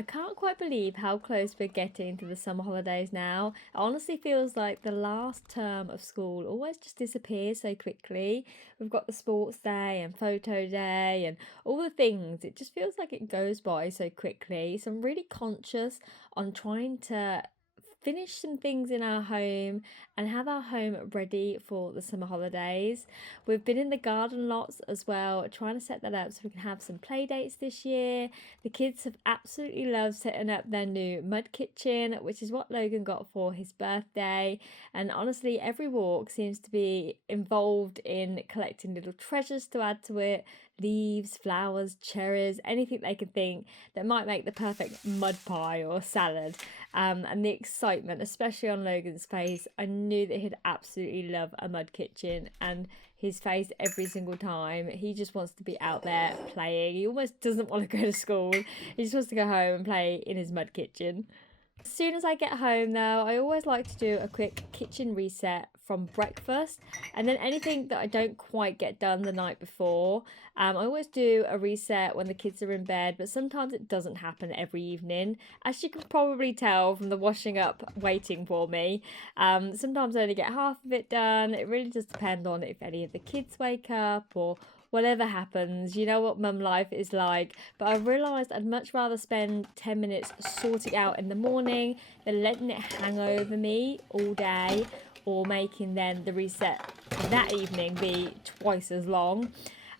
I can't quite believe how close we're getting to the summer holidays now. It honestly feels like the last term of school always just disappears so quickly. We've got the sports day and photo day and all the things. It just feels like it goes by so quickly. So I'm really conscious on trying to finish some things in our home and have our home ready for the summer holidays. We've been in the garden lots as well, trying to set that up so we can have some play dates this year. The kids have absolutely loved setting up their new mud kitchen, which is what Logan got for his birthday. And honestly, every walk seems to be involved in collecting little treasures to add to it: leaves, flowers, cherries, anything they can think that might make the perfect mud pie or salad. And the excitement, especially on Logan's face, I knew that he'd absolutely love a mud kitchen, and his face every single time, he just wants to be out there playing. He almost doesn't want to go to school. He just wants to go home and play in his mud kitchen. As soon as I get home though, I always like to do a quick kitchen reset from breakfast, and then anything that I don't quite get done the night before. I always do a reset when the kids are in bed, but sometimes it doesn't happen every evening, as you can probably tell from the washing up waiting for me. Sometimes I only get half of it done. It really does depend on if any of the kids wake up or whatever happens. You know what mum life is like. But I realised I'd much rather spend 10 minutes sorting out in the morning than letting it hang over me all day, or making then the reset that evening be twice as long.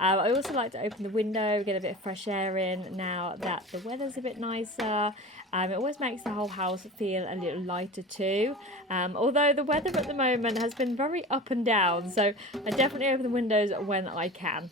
I also like to open the window, get a bit of fresh air in now that the weather's a bit nicer. It always makes the whole house feel a little lighter too. Although the weather at the moment has been very up and down, so I definitely open the windows when I can.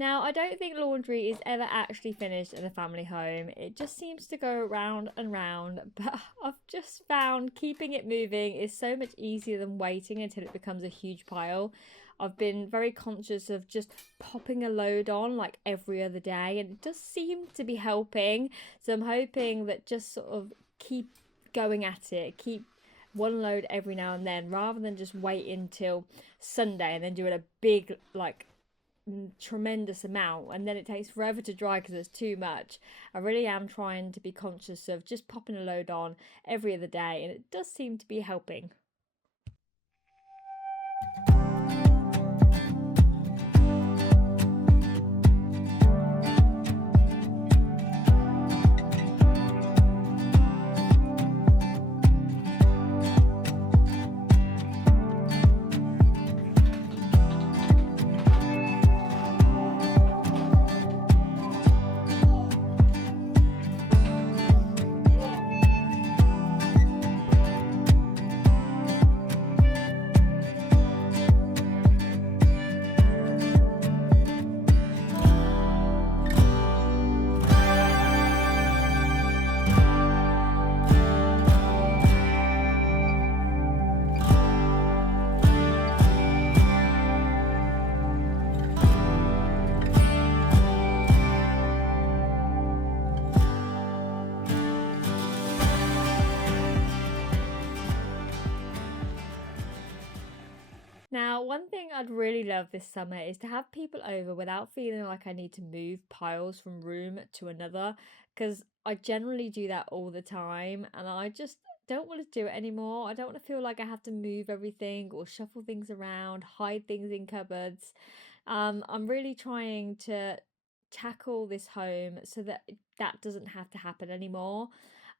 Now, I don't think laundry is ever actually finished in a family home. It just seems to go round and round, but I've just found keeping it moving is so much easier than waiting until it becomes a huge pile. I've been very conscious of just popping a load on like every other day, and it does seem to be helping. So I'm hoping that just sort of keep going at it, keep one load every now and then, rather than just wait until Sunday and then doing a big tremendous amount and then it takes forever to dry because it's too much. I really am trying to be conscious of just popping a load on every other day, and it does seem to be helping. one thing I'd really love this summer is to have people over without feeling like I need to move piles from room to another, because I generally do that all the time and I just don't want to do it anymore. I don't want to feel like I have to move everything or shuffle things around, hide things in cupboards. I'm really trying to tackle this home so that that doesn't have to happen anymore.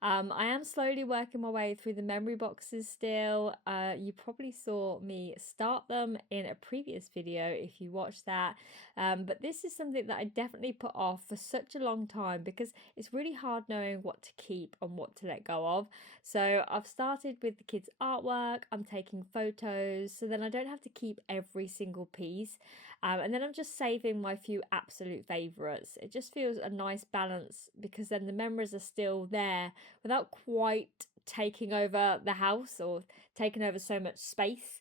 I am slowly working my way through the memory boxes still. You probably saw me start them in a previous video if you watched that. But this is something that I definitely put off for such a long time because it's really hard knowing what to keep and what to let go of. So I've started with the kids' artwork, I'm taking photos, so then I don't have to keep every single piece. And then I'm just saving my few absolute favourites. It just feels a nice balance because then the memories are still there without quite taking over the house or taking over so much space.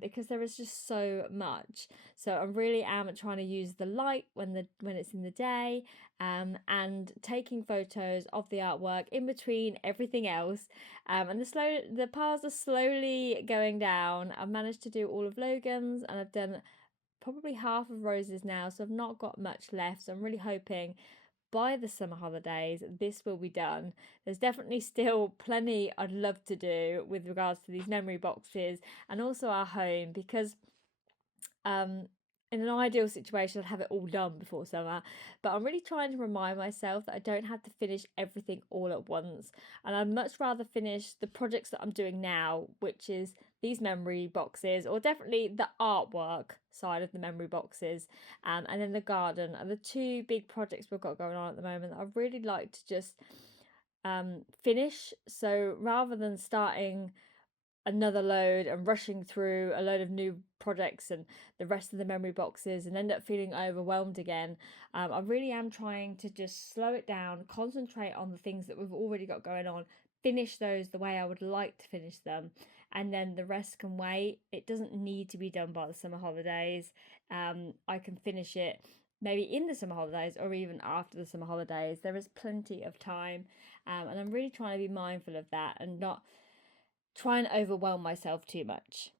Because there is just so much. So I really am trying to use the light when it's in the day, and taking photos of the artwork in between everything else. And the piles are slowly going down. I've managed to do all of Logan's, and I've done probably half of Rose's now, so I've not got much left. So I'm really hoping by the summer holidays this will be done. There's definitely still plenty I'd love to do with regards to these memory boxes and also our home, because in an ideal situation I'd have it all done before summer, but I'm really trying to remind myself that I don't have to finish everything all at once, and I'd much rather finish the projects that I'm doing now, which is these memory boxes, or definitely the artwork side of the memory boxes, and then the garden are the two big projects we've got going on at the moment that I'd really like to just finish. So rather than starting another load and rushing through a load of new projects and the rest of the memory boxes and end up feeling overwhelmed again, I really am trying to just slow it down, concentrate on the things that we've already got going on, finish those the way I would like to finish them, and then the rest can wait. It doesn't need to be done by the summer holidays. I can finish it maybe in the summer holidays or even after the summer holidays. There is plenty of time, and I'm really trying to be mindful of that and not try and overwhelm myself too much.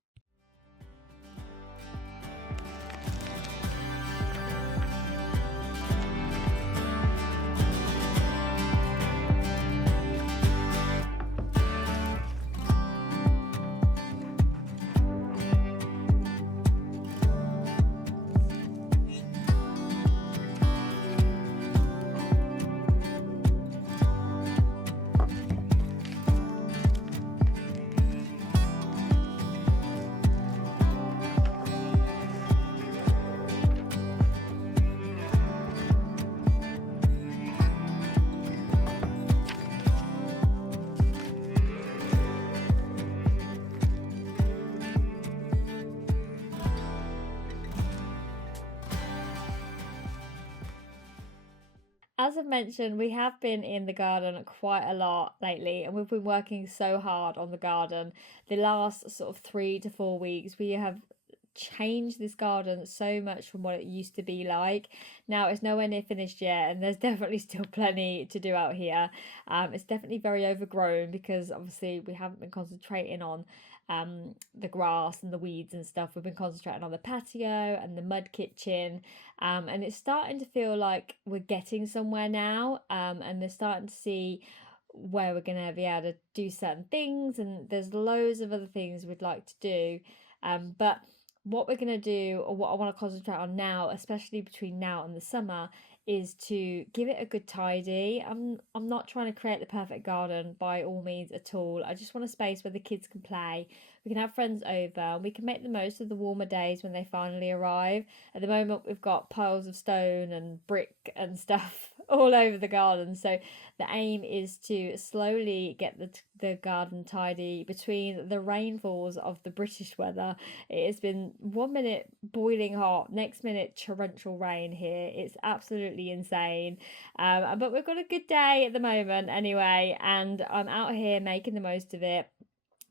As I've mentioned, we have been in the garden quite a lot lately, and we've been working so hard on the garden. The last sort of 3 to 4 weeks, we have changed this garden so much from what it used to be like. Now it's nowhere near finished yet, and there's definitely still plenty to do out here. It's definitely very overgrown because obviously we haven't been concentrating on the grass and the weeds and stuff. We've been concentrating on the patio and the mud kitchen, and it's starting to feel like we're getting somewhere now, and they're starting to see where we're going to be able to do certain things, and there's loads of other things we'd like to do, but what we're going to do, or what I want to concentrate on now, especially between now and the summer, is to give it a good tidy. I'm not trying to create the perfect garden by all means at all. I just want a space where the kids can play, we can have friends over, and we can make the most of the warmer days when they finally arrive. At the moment we've got piles of stone and brick and stuff all over the garden, so the aim is to slowly get the garden tidy between the rainfalls of the British weather. It has been 1 minute boiling hot, next minute torrential rain here. It's absolutely insane, but we've got a good day at the moment anyway, and I'm out here making the most of it.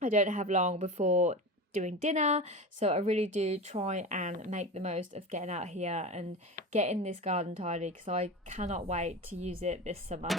I don't have long before doing dinner, so I really do try and make the most of getting out here and getting this garden tidy because I cannot wait to use it this summer.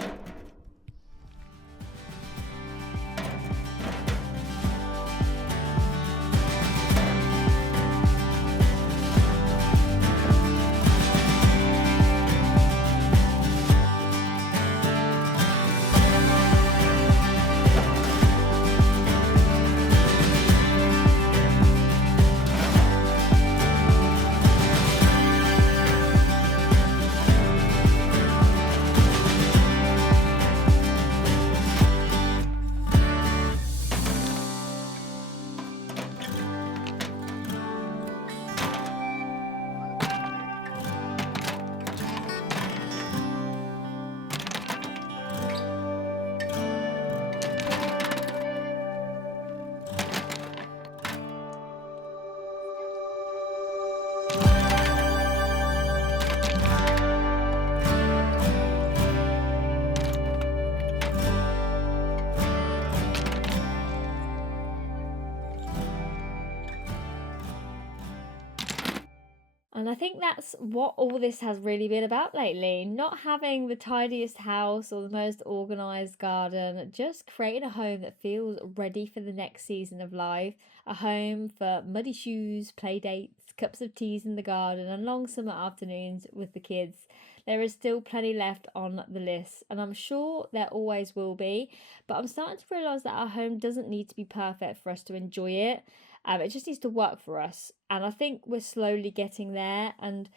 think that's what all this has really been about lately. Not having the tidiest house or the most organized garden, just creating a home that feels ready for the next season of life. A home for muddy shoes, play dates, cups of teas in the garden, and long summer afternoons with the kids. There is still plenty left on the list, and I'm sure there always will be. But I'm starting to realize that our home doesn't need to be perfect for us to enjoy it. It just needs to work for us. And I think we're slowly getting there and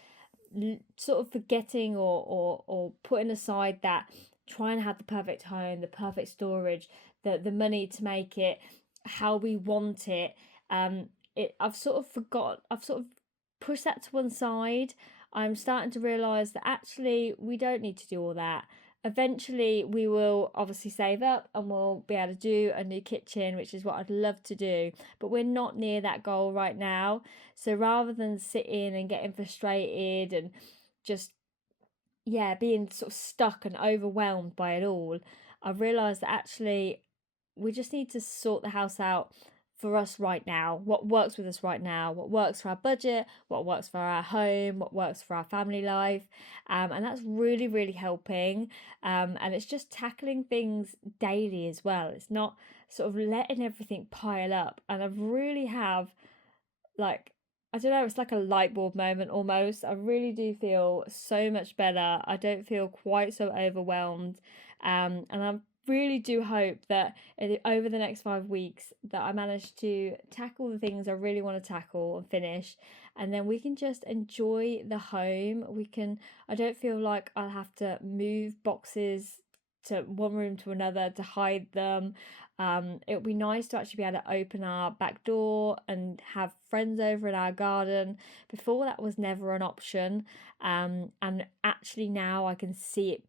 sort of forgetting or putting aside that trying to have the perfect home, the perfect storage, the money to make it how we want it. I've sort of I've sort of pushed that to one side. I'm starting to realize that actually we don't need to do all that. Eventually, we will obviously save up and we'll be able to do a new kitchen, which is what I'd love to do. But we're not near that goal right now. So rather than sitting and getting frustrated and just, yeah, being sort of stuck and overwhelmed by it all, I've realised that actually we just need to sort the house out for us right now, what works with us right now, what works for our budget, what works for our home, what works for our family life. And that's really, really helping. And it's just tackling things daily as well. It's not sort of letting everything pile up. And I really have, like, I don't know, it's like a light bulb moment almost. I really do feel so much better. I don't feel quite so overwhelmed. And I really do hope that over the next 5 weeks that I manage to tackle the things I really want to tackle and finish. And then we can just enjoy the home. I don't feel like I'll have to move boxes to one room to another to hide them. It would be nice to actually be able to open our back door and have friends over in our garden. Before that was never an option, and actually now I can see it.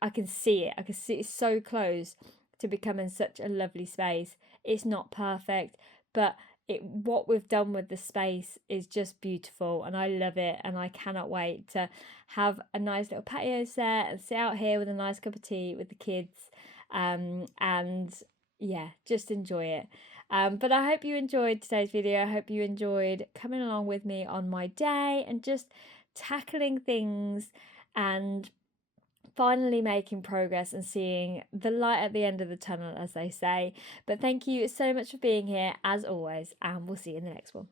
I can see it. I can see it's so close to becoming such a lovely space. It's not perfect, but what we've done with the space is just beautiful, and I love it, and I cannot wait to have a nice little patio set and sit out here with a nice cup of tea with the kids, and yeah, just enjoy it. But I hope you enjoyed today's video. I hope you enjoyed coming along with me on my day and just tackling things and finally making progress and seeing the light at the end of the tunnel, as they say. But thank you so much for being here, as always, and we'll see you in the next one.